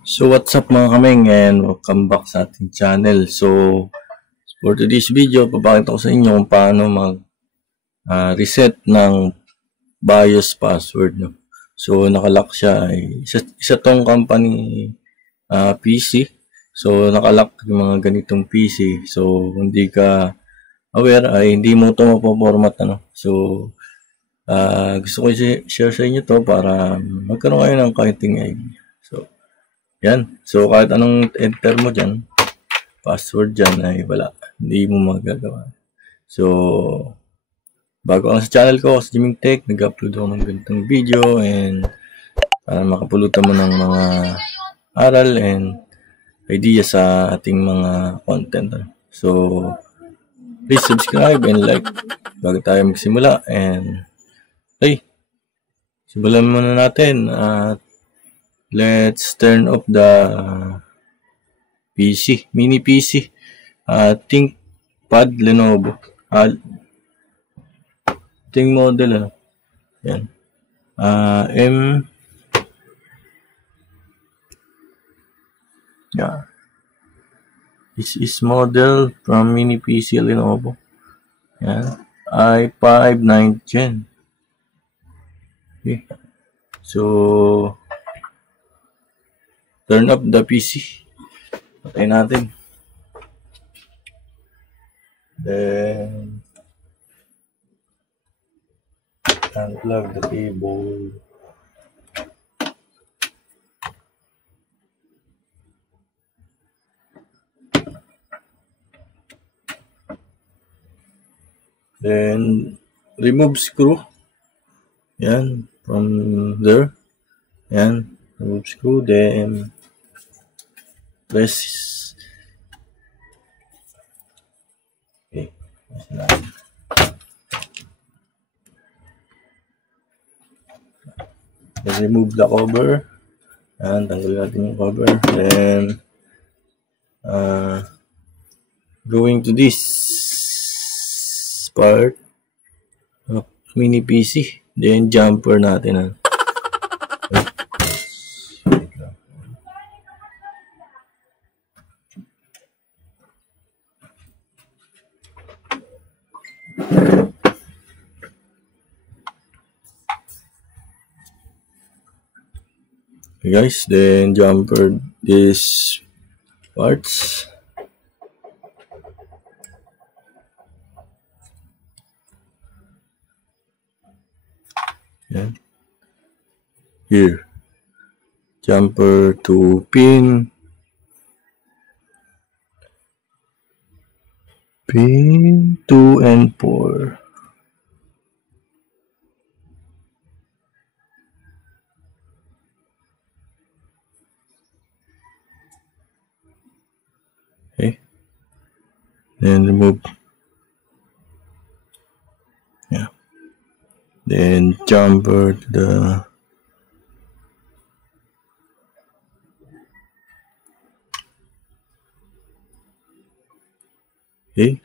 So what's up mga kameng, and welcome back sa ating channel. So for today's video, papakita ko sa inyo kung paano mag-reset ng BIOS password. No? So nakalock siya, isa tong company PC. So nakalock yung mga ganitong PC. So hindi ka aware ay hindi mo ito mapoformat. So gusto ko i-share sa inyo to para magkaroon kayo ng kaunting idea. Yan. So, kahit anong enter mo dyan, password dyan ay wala. Hindi mo magagawa. So, bago ka sa channel ko, sa Jiming Tech, nag-upload ako ng ganitong video and para makapulutan mo ng mga aral and idea sa ating mga content. So, please subscribe and like bago tayo magsimula. And, simulan muna natin at let's turn off the PC, mini PC, ThinkPad Lenovo, ting model, yan, this is model from mini PC Lenovo, yan, i5 9th gen. Okay, so turn up the PC. Patay natin. Then unplug the cable. Then remove screw. Yan, from there. Yan, remove screw. Then press. Okay. Then remove the cover. Yan, tanggalin natin yung cover. Then going to this part of mini PC. Then jumper natin. Okay guys, then jumper these parts. Yeah. Here, jumper to pin 2 and 4. Okay, then remove. Yeah, then jumper to the okay.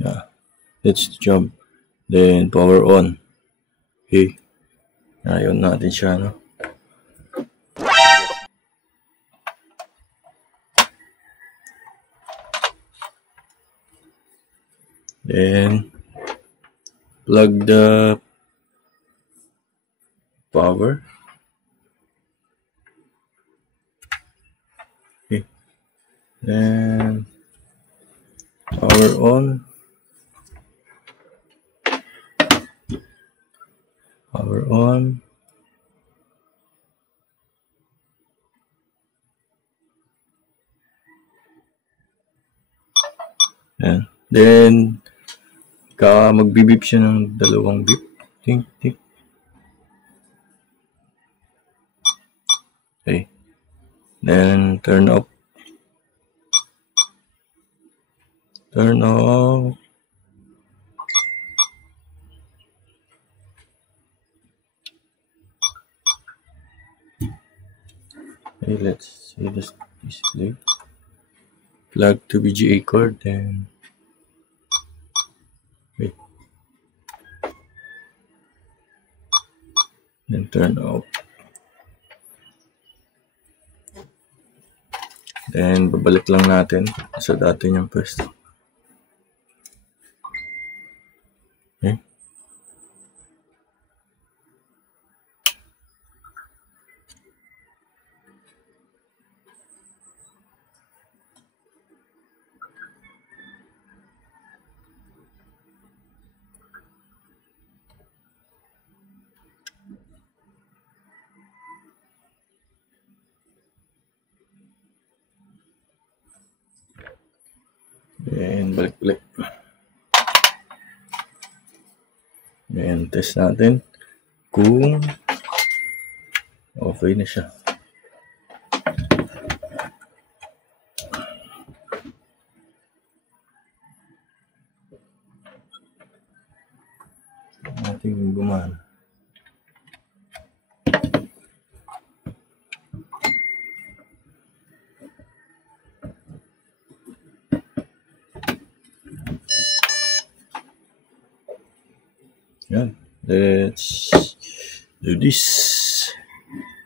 Yeah, let's jump. Then power on. Okay, ayun natin siya, no? Then plug the power. Okay, then power on. Power on. Yan. Then magbibip siya ng dalawang beep. Tink, tink. Okay. Then turn off. Turn off. Okay, let's see this display. Plug to VGA cord, then wait. then turn off. Then babalik lang natin sa dati niyang pwesto. Okay. Then balik-balik. Then test natin kung okay na siya. Ating gumana. Yan. Let's do this.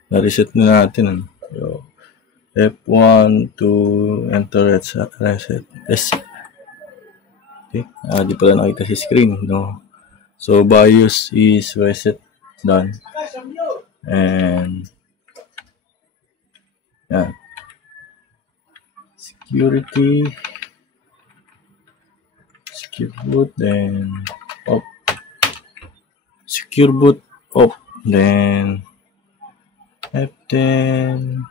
Na-reset na natin. So, F1 to enter reset. Yes. Okay. Di pala nakita si screen. No. So, BIOS is reset. Done. And yan. Security. Secure boot. Then off. Secure boot off, then F10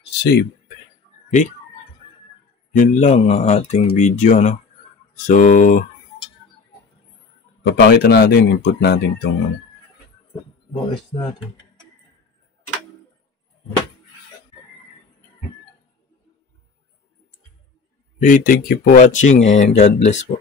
save. Okay, yun lang ang ating video, no? So papakita natin, input natin itong voice natin. Okay, thank you for watching and God bless po.